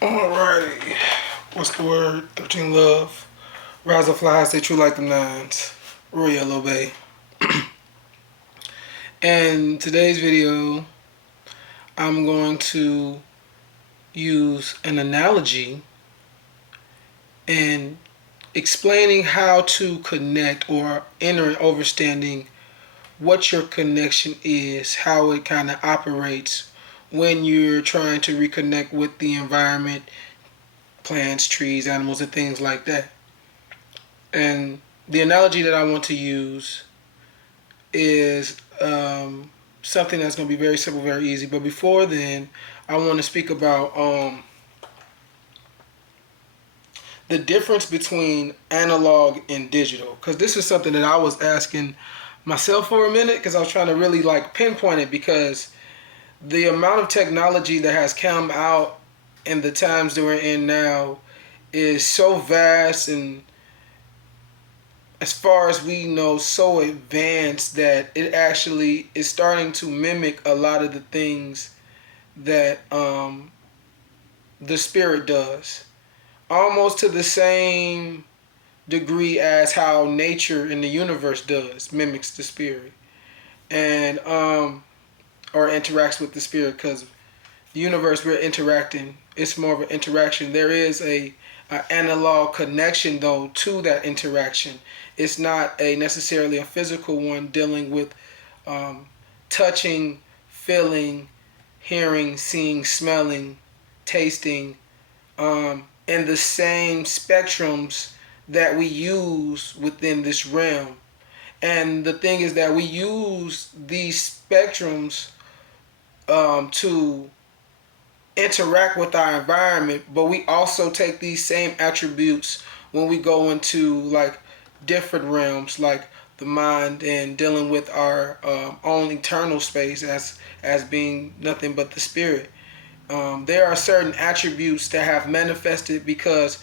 Alrighty. What's the word? 13 Love. Rise of Flies, they true like the nines. Royal obey. And today's video, I'm going to use an analogy and explaining how to connect or enter and understanding what your connection is, how it kind of operates when you're trying to reconnect with the environment, plants, trees, animals, and things like that. And the analogy that I want to use is something that's going to be very simple, very easy. But before then, I want to speak about the difference between analog and digital, because this is something that I was asking myself for a minute, because I was trying to really like pinpoint it, because the amount of technology that has come out in the times that we're in now is so vast and, as far as we know, so advanced that it actually is starting to mimic a lot of the things that the spirit does, almost to the same degree as how nature in the universe does, mimics the spirit, and or interacts with the spirit. Because the universe we're interacting, it's more of an interaction. There is a analog connection though to that interaction. It's not a necessarily a physical one dealing with touching, feeling, hearing, seeing, smelling, tasting, in the same spectrums that we use within this realm. And the thing is that we use these spectrums to interact with our environment, but we also take these same attributes when we go into like different realms, like the mind, and dealing with our own eternal space as being nothing but the spirit. There are certain attributes that have manifested because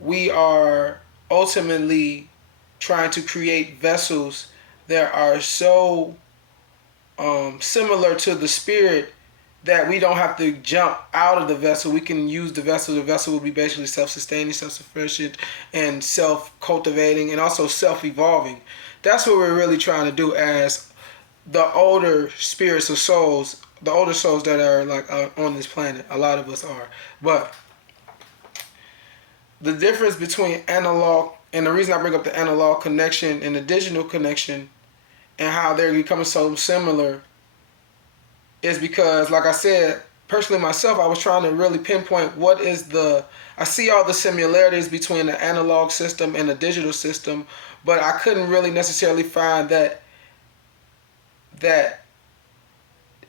we are ultimately trying to create vessels that are so similar to the spirit that we don't have to jump out of the vessel. We can use the vessel. The vessel will be basically self-sustaining, self-sufficient, and self-cultivating, and also self-evolving. That's what we're really trying to do as the older spirits or souls, the older souls that are like on this planet. A lot of us are. But the difference between analog, and the reason I bring up the analog connection and the digital connection and how they're becoming so similar, is because, like I said, personally myself, I was trying to really pinpoint what is the. I see all the similarities between the analog system and the digital system, but I couldn't really necessarily find that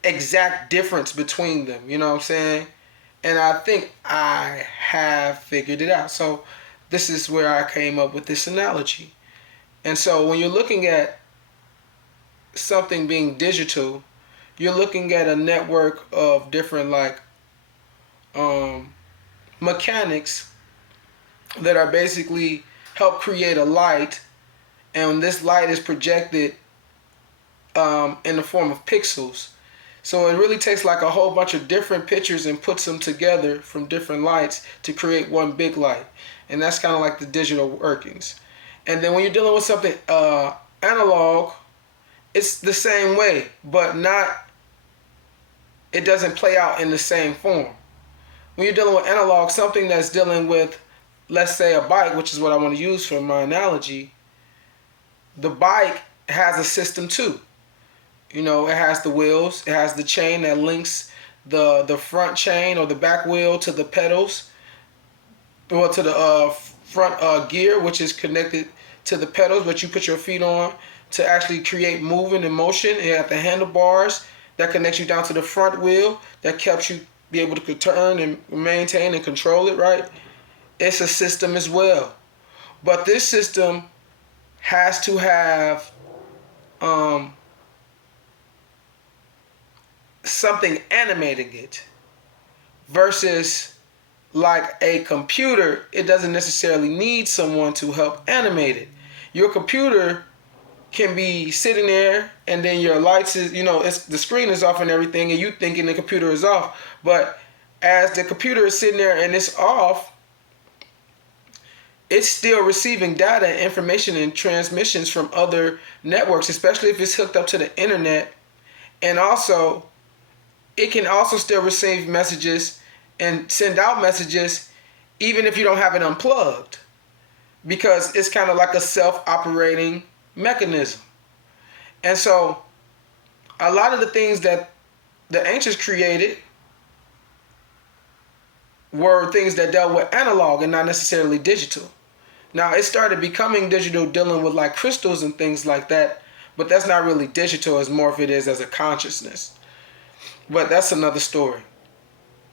exact difference between them. You know what I'm saying? And I think I have figured it out. So this is where I came up with this analogy. And so when you're looking at something being digital, you're looking at a network of different like mechanics that are basically help create a light, and this light is projected in the form of pixels. So it really takes like a whole bunch of different pictures and puts them together from different lights to create one big light, and that's kind of like the digital workings. And then when you're dealing with something analog, it's the same way, but not. It doesn't play out in the same form. When you're dealing with analog, something that's dealing with, let's say, a bike, which is what I want to use for my analogy, the bike has a system too. You know, it has the wheels, it has the chain that links the front chain or the back wheel to the pedals, or to the front gear, which is connected to the pedals, but you put your feet on to actually create movement and motion. You have the handlebars that connects you down to the front wheel that helps you be able to turn and maintain and control it, right? It's a system as well. But this system has to have something animating it, versus like a computer, it doesn't necessarily need someone to help animate it. Your computer can be sitting there, and then your lights is, it's the screen is off and everything, and you thinking the computer is off, but as the computer is sitting there and it's off, it's still receiving data and information and transmissions from other networks, especially if it's hooked up to the internet. And also, it can also still receive messages and send out messages even if you don't have it unplugged, because it's kind of like a self-operating mechanism. And so a lot of the things that the ancients created were things that dealt with analog and not necessarily digital. Now it started becoming digital, dealing with like crystals and things like that, but that's not really digital as more of it is as a consciousness. But that's another story.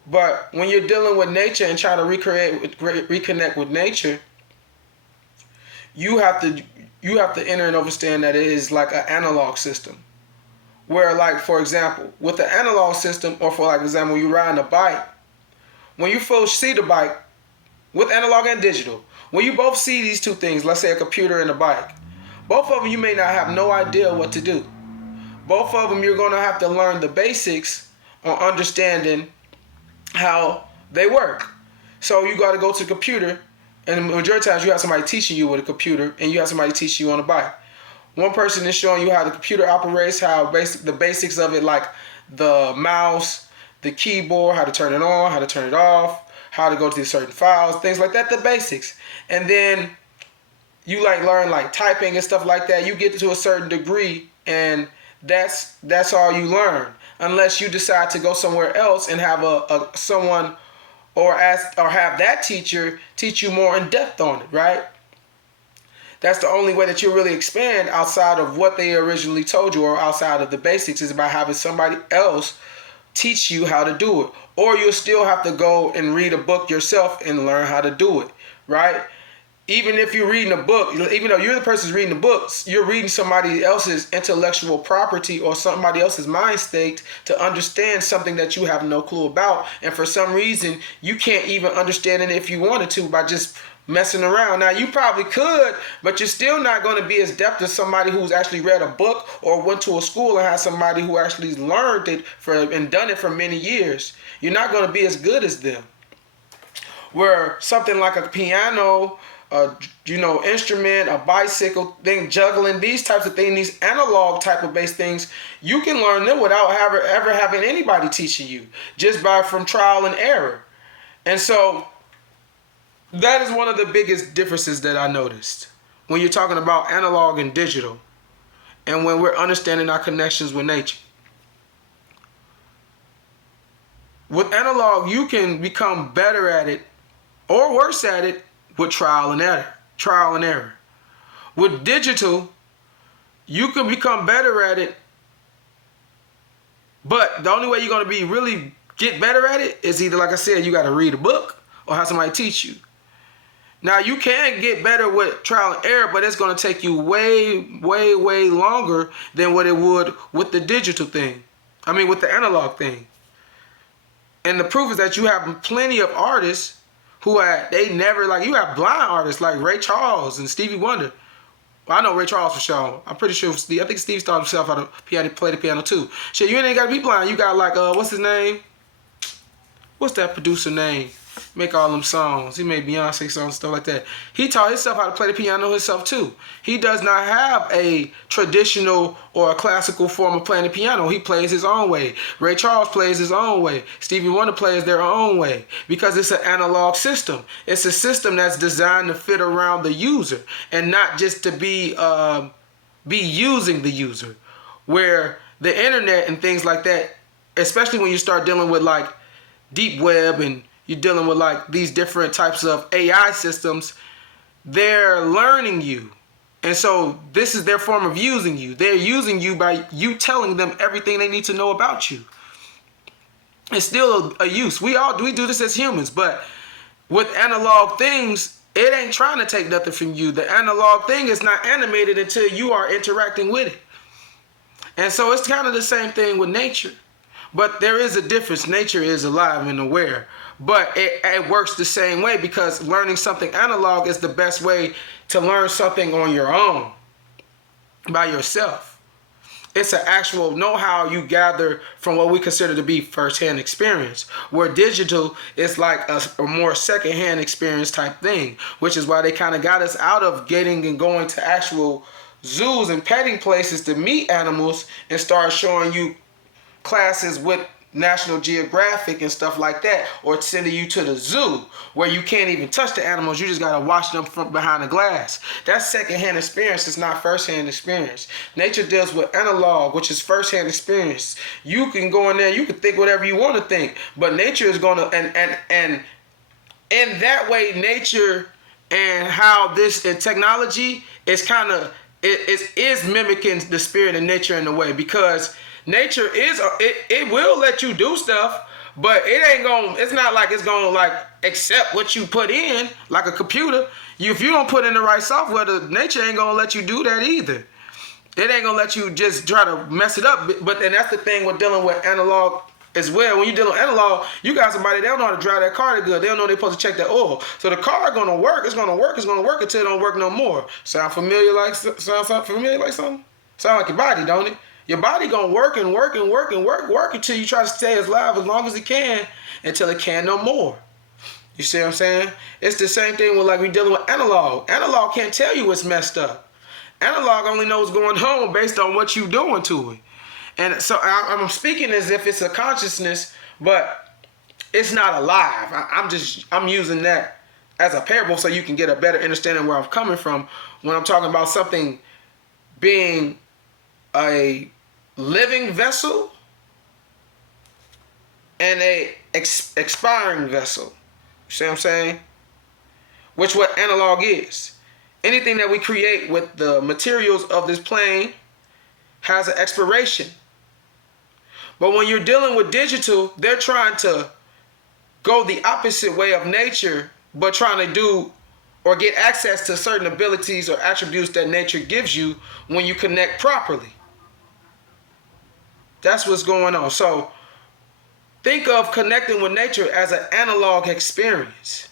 But when you're dealing with nature and trying to reconnect with nature, you have to enter and understand that it is like an analog system. Where, like, for example, with the analog system, or for like example, when you're riding a bike, when you first see the bike, with analog and digital, when you both see these two things, let's say a computer and a bike, both of them you may not have no idea what to do. Both of them you're going to have to learn the basics on understanding how they work. So you got to go to the computer, and the majority of times you have somebody teaching you with a computer, and you have somebody teaching you on a bike. One person is showing you how the computer operates, how the basics of it, like the mouse, the keyboard, how to turn it on, how to turn it off, how to go to certain files, things like that, the basics. And then you like learn like typing and stuff like that. You get to a certain degree, and that's all you learn, unless you decide to go somewhere else and have someone or have that teacher teach you more in depth on it, right? That's the only way that you really expand outside of what they originally told you, or outside of the basics, is by having somebody else teach you how to do it. Or you'll still have to go and read a book yourself and learn how to do it, right? Even if you're reading a book, even though you're the person reading the books, you're reading somebody else's intellectual property or somebody else's mind state to understand something that you have no clue about. And for some reason, you can't even understand it if you wanted to by just messing around. Now, you probably could, but you're still not going to be as depth as somebody who's actually read a book or went to a school and had somebody who actually learned it and done it for many years. You're not going to be as good as them. Where something like a piano, instrument, a bicycle thing, juggling, these types of things, these analog type of based things, you can learn them without ever having anybody teaching you, just from trial and error. And so that is one of the biggest differences that I noticed when you're talking about analog and digital, and when we're understanding our connections with nature. With analog, you can become better at it or worse at it with trial and error. With digital, you can become better at it, but the only way you're going to be really get better at it is either, like I said, you got to read a book or have somebody teach you. Now, you can get better with trial and error, but it's going to take you way, way, way longer than what it would with the digital thing. With the analog thing. And the proof is that you have plenty of artists who you have blind artists like Ray Charles and Stevie Wonder. Well, I know Ray Charles for sure. I'm pretty sure I think Steve taught himself how to play the piano too. Shit, you ain't got to be blind. You got like, what's his name? What's that producer name? Make all them songs. He made Beyonce songs and stuff like that. He taught himself how to play the piano himself too. He does not have a traditional or a classical form of playing the piano. He plays his own way. Ray Charles plays his own way. Stevie Wonder plays their own way, because it's an analog system. It's a system that's designed to fit around the user and not just to be using the user. Where the internet and things like that, especially when you start dealing with like deep web and you're dealing with like these different types of AI systems, they're learning you. And so this is their form of using you. They're using you by you telling them everything they need to know about you. It's still a use. We do this as humans, but with analog things, it ain't trying to take nothing from you. The analog thing is not animated until you are interacting with it. And so it's kind of the same thing with nature. But there is a difference. Nature is alive and aware. But it works the same way, because learning something analog is the best way to learn something on your own, by yourself. It's an actual know-how you gather from what we consider to be first-hand experience. Where digital is like a more second-hand experience type thing, which is why they kind of got us out of getting and going to actual zoos and petting places to meet animals and start showing you classes with National Geographic and stuff like that, or sending you to the zoo where you can't even touch the animals, you just gotta watch them from behind the glass. That's secondhand experience, it's not firsthand experience. Nature deals with analog, which is firsthand experience. You can go in there, you can think whatever you want to think, but nature is gonna and in that way, nature and how this and technology is kind of is mimicking the spirit of nature in a way, because nature is it will let you do stuff, but it's not like it's gonna like accept what you put in like a computer. If you don't put in the right software, the nature ain't gonna let you do that either. It ain't gonna let you just try to mess it up. But then that's the thing with dealing with analog as well. When you deal with analog, you got somebody, they don't know how to drive that car that good. They don't know they're supposed to check that oil. So the car gonna work. It's gonna work until it don't work no more. Sound familiar like something? Sound like your body, don't it? Your body gonna work until you try to stay as alive as long as it can until it can no more. You see what I'm saying? It's the same thing with like we dealing with analog. Analog can't tell you what's messed up. Analog only knows what's going on based on what you doing to it. And so I'm speaking as if it's a consciousness, but it's not alive. I'm using that as a parable so you can get a better understanding where I'm coming from when I'm talking about something being a living vessel and a expiring vessel. You see what I'm saying? Which what analog is. Anything that we create with the materials of this plane has an expiration. But when you're dealing with digital, they're trying to go the opposite way of nature, but trying to do or get access to certain abilities or attributes that nature gives you when you connect properly. That's what's going on. So think of connecting with nature as an analog experience.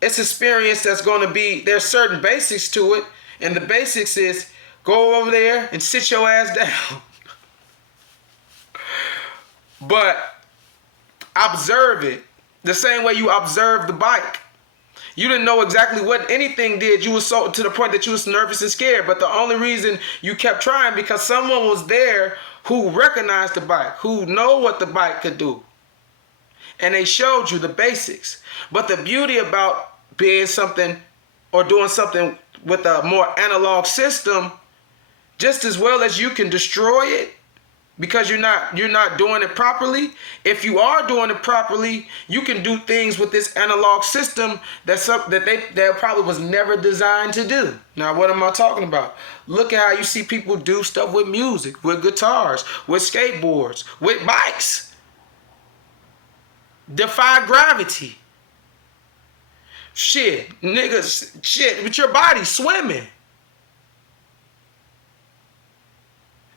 It's an experience that's going to be, there's certain basics to it, and the basics is go over there and sit your ass down. But observe it the same way you observed the bike. You didn't know exactly what anything did. You were so to the point that you was nervous and scared. But the only reason you kept trying because someone was there who recognized the bike, who know what the bike could do. And they showed you the basics. But the beauty about being something or doing something with a more analog system, just as well as you can destroy it, because you're not doing it properly. If you are doing it properly, you can do things with this analog system that probably was never designed to do. Now, what am I talking about? Look at how you see people do stuff with music, with guitars, with skateboards, with bikes. Defy gravity. Shit, niggas, shit, with your body swimming.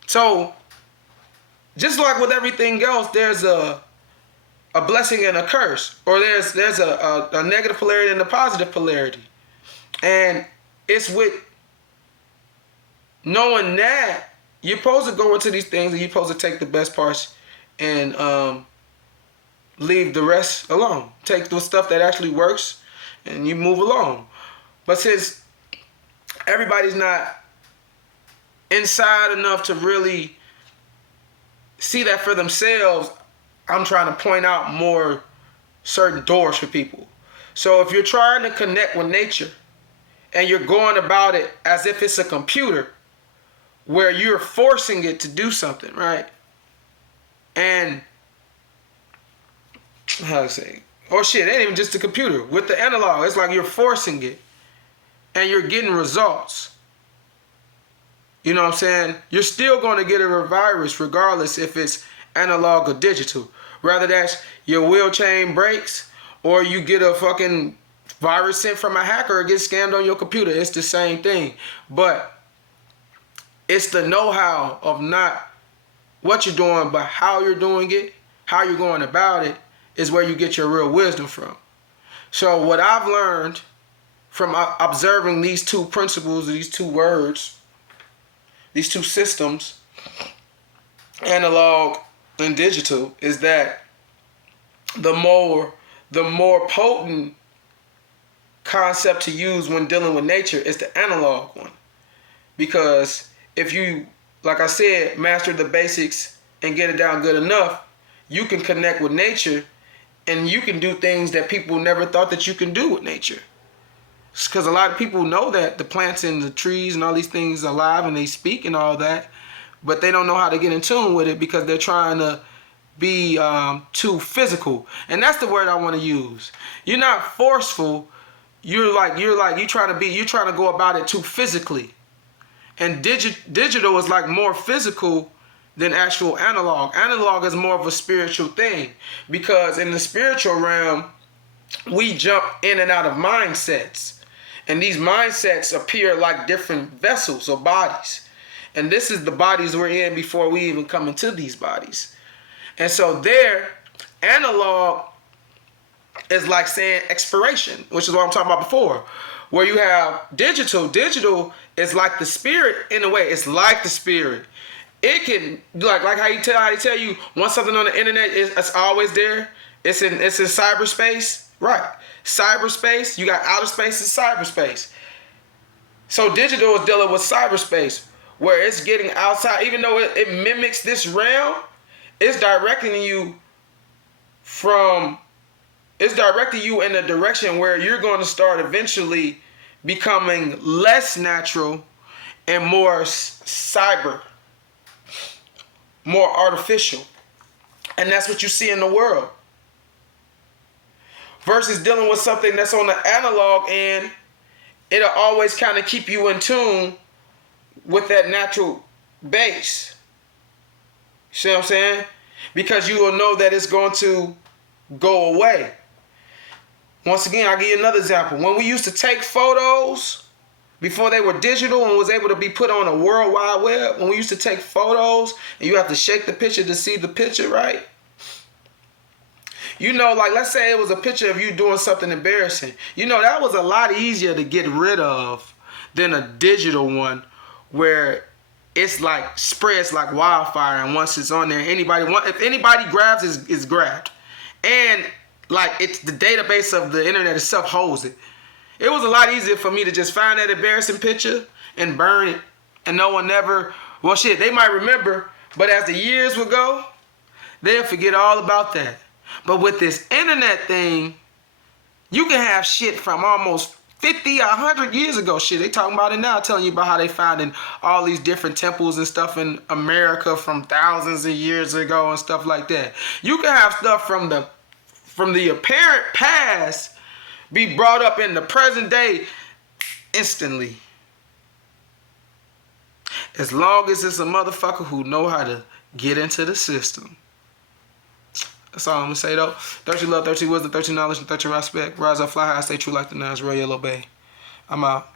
So, just like with everything else, there's a blessing and a curse, or there's a negative polarity and a positive polarity, and it's with knowing that you're supposed to go into these things and you're supposed to take the best parts and leave the rest alone. Take the stuff that actually works and you move along. But since everybody's not inside enough to really see that for themselves, I'm trying to point out more certain doors for people. So if you're trying to connect with nature and you're going about it as if it's a computer where you're forcing it to do something, right? And how to say, or shit, it ain't even just a computer. With the analog, it's like you're forcing it and you're getting results. You know what I'm saying? You're still going to get a virus regardless if it's analog or digital. Whether that's your wheel chain breaks or you get a fucking virus sent from a hacker or get scammed on your computer. It's the same thing. But it's the know-how of not what you're doing, but how you're doing it, how you're going about it is where you get your real wisdom from. So what I've learned from observing these two principles, these two words, these two systems, analog and digital is that the more potent concept to use when dealing with nature is the analog one. Because if you, like I said, master the basics and get it down good enough, you can connect with nature and you can do things that people never thought that you can do with nature. Because a lot of people know that the plants and the trees and all these things are alive and they speak and all that, but they don't know how to get in tune with it because they're trying to be too physical. And that's the word I want to use. You're not forceful. You're trying to go about it too physically. And digital is like more physical than actual analog. Analog is more of a spiritual thing, because in the spiritual realm, we jump in and out of mindsets. And these mindsets appear like different vessels or bodies. And this is the bodies we're in before we even come into these bodies. And so there, analog is like saying expiration, which is what I'm talking about before. Where you have digital. Digital is like the spirit in a way. It's like the spirit. It can, like how you tell you once something on the internet it's always there. It's in cyberspace, right? Cyberspace. You got outer space and cyberspace. So digital is dealing with cyberspace, where it's getting outside. Even though it mimics this realm, it's directing you in a direction where you're going to start eventually becoming less natural and more cyber, more artificial. And that's what you see in the world. Versus dealing with something that's on the analog end, it'll always kind of keep you in tune with that natural base. You see what I'm saying? Because you will know that it's going to go away. Once again, I'll give you another example. When we used to take photos before they were digital and was able to be put on a World Wide Web, when we used to take photos and you have to shake the picture to see the picture, right? You know, like let's say it was a picture of you doing something embarrassing. You know, that was a lot easier to get rid of than a digital one where it's like spreads like wildfire, and once it's on there, if anybody grabs, it's grabbed. And like it's the database of the internet itself holds it. It was a lot easier for me to just find that embarrassing picture and burn it, and no one never, well shit, they might remember, but as the years would go, they'll forget all about that. But with this internet thing, you can have shit from almost 50 or 100 years ago. Shit, they talking about it now, telling you about how they finding all these different temples and stuff in America from thousands of years ago and stuff like that. You can have stuff from the apparent past be brought up in the present day instantly. As long as it's a motherfucker who know how to get into the system. That's all I'm going to say, though. 30 love, 30 wisdom, 30 knowledge, and 30 respect. Rise up, fly high, stay true like the nines. ROYEL, obey. I'm out.